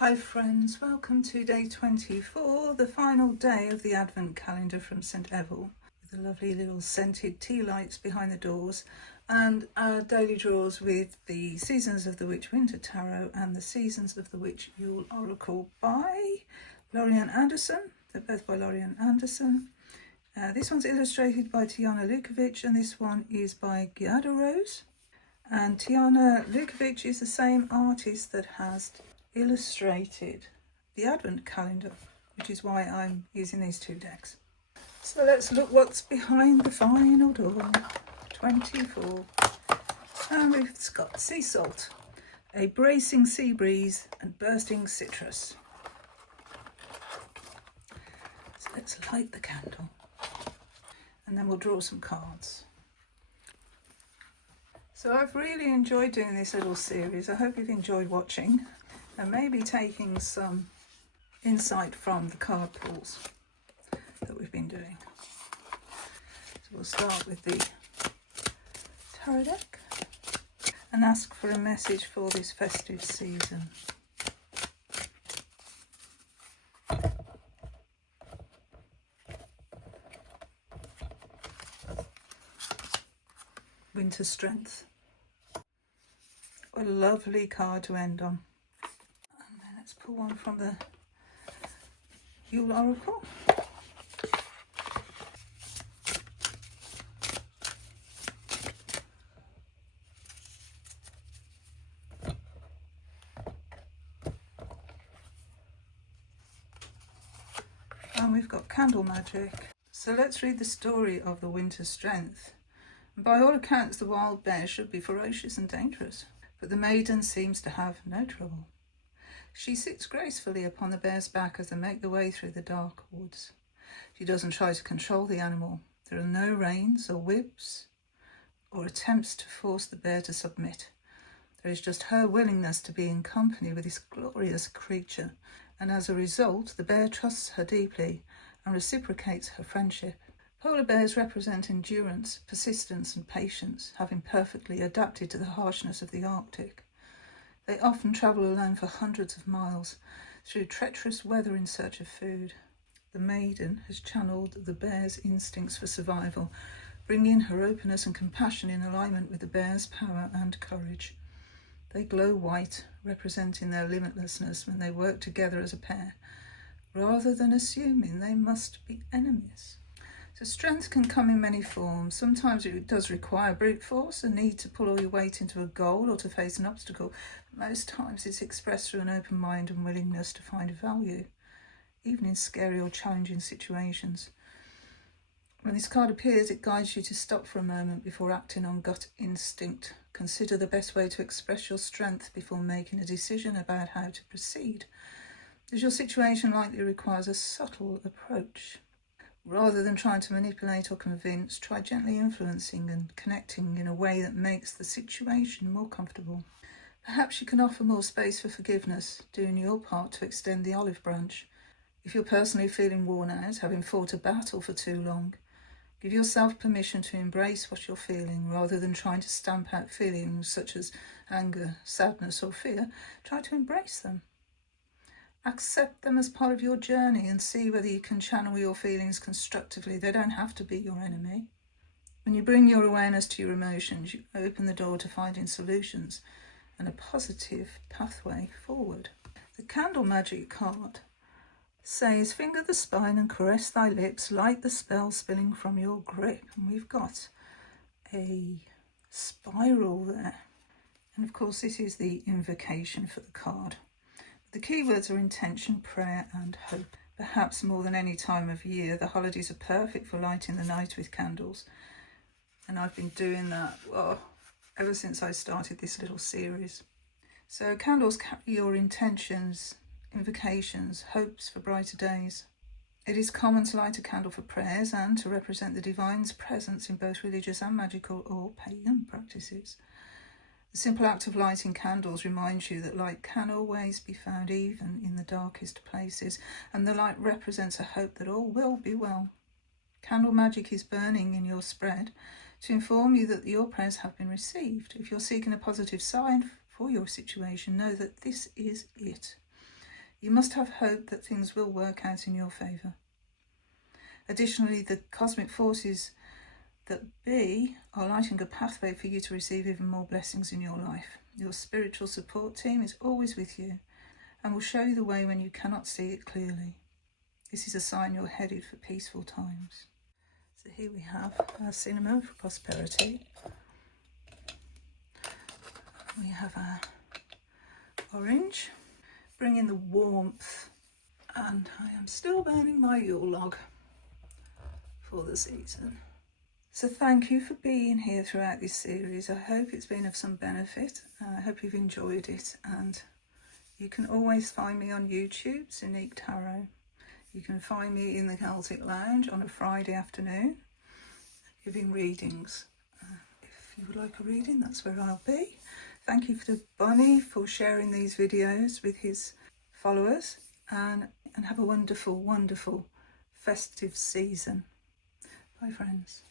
Hi friends, welcome to day 24, the final day of the Advent Calendar from St.Eval, with the lovely little scented tea lights behind the doors, and our daily draws with the Seasons of the Witch Winter Tarot and the Seasons of the Witch Yule Oracle by Lorrianne Anderson. They're both by Lorrianne Anderson. This one's illustrated by Tijana Lukovic and this one is by Rose. And Tijana Lukovic is the same artist that has illustrated the Advent Calendar, which is why I'm using these two decks. So let's look what's behind the final door, 24. And we've got sea salt, a bracing sea breeze and bursting citrus. So let's light the candle and then we'll draw some cards. So I've really enjoyed doing this little series. I hope you've enjoyed watching and maybe taking some insight from the card pulls that we've been doing. So we'll start with the tarot deck and ask for a message for this festive season. Winter strength. What a lovely card to end on. And then let's pull one from the Yule Oracle. And we've got candle magic. So let's read the story of the winter strength. By all accounts, the wild bear should be ferocious and dangerous, but the maiden seems to have no trouble. She sits gracefully upon the bear's back as they make their way through the dark woods. She doesn't try to control the animal. There are no reins or whips or attempts to force the bear to submit. There is just her willingness to be in company with this glorious creature, and as a result, the bear trusts her deeply and reciprocates her friendship. Polar bears represent endurance, persistence and patience, having perfectly adapted to the harshness of the Arctic. They often travel alone for hundreds of miles through treacherous weather in search of food. The maiden has channeled the bear's instincts for survival, bringing her openness and compassion in alignment with the bear's power and courage. They glow white, representing their limitlessness when they work together as a pair, rather than assuming they must be enemies. So strength can come in many forms. Sometimes it does require brute force, a need to pull all your weight into a goal or to face an obstacle. Most times it's expressed through an open mind and willingness to find value, even in scary or challenging situations. When this card appears, it guides you to stop for a moment before acting on gut instinct. Consider the best way to express your strength before making a decision about how to proceed, as your situation likely requires a subtle approach. Rather than trying to manipulate or convince, try gently influencing and connecting in a way that makes the situation more comfortable. Perhaps you can offer more space for forgiveness, doing your part to extend the olive branch. If you're personally feeling worn out, having fought a battle for too long, give yourself permission to embrace what you're feeling rather than trying to stamp out feelings such as anger, sadness or fear. Try to embrace them. Accept them as part of your journey and see whether you can channel your feelings constructively. They don't have to be your enemy. When you bring your awareness to your emotions, you open the door to finding solutions and a positive pathway forward. The candle magic card says, finger the spine and caress thy lips, light the spell spilling from your grip. And we've got a spiral there. And of course, this is the invocation for the card. The keywords are intention, prayer and hope. Perhaps more than any time of year, the holidays are perfect for lighting the night with candles. And I've been doing that, ever since I started this little series. So candles carry your intentions, invocations, hopes for brighter days. It is common to light a candle for prayers and to represent the divine's presence in both religious and magical or pagan practices. The simple act of lighting candles reminds you that light can always be found even in the darkest places, and the light represents a hope that all will be well. Candle magic is burning in your spread to inform you that your prayers have been received. If you're seeking a positive sign for your situation, know that this is it. You must have hope that things will work out in your favour. Additionally, the cosmic forces that be are lighting a pathway for you to receive even more blessings in your life. Your spiritual support team is always with you and will show you the way when you cannot see it clearly. This is a sign you're headed for peaceful times. So here we have our cinnamon for prosperity. We have our orange, bringing the warmth, and I am still burning my Yule log for the season. So thank you for being here throughout this series. I hope it's been of some benefit. I hope you've enjoyed it, and you can always find me on YouTube, Unique Tarot. You can find me in the Celtic Lounge on a Friday afternoon, giving readings. If you would like a reading, that's where I'll be. Thank you to Bunny for sharing these videos with his followers, and have a wonderful, wonderful festive season. Bye, friends.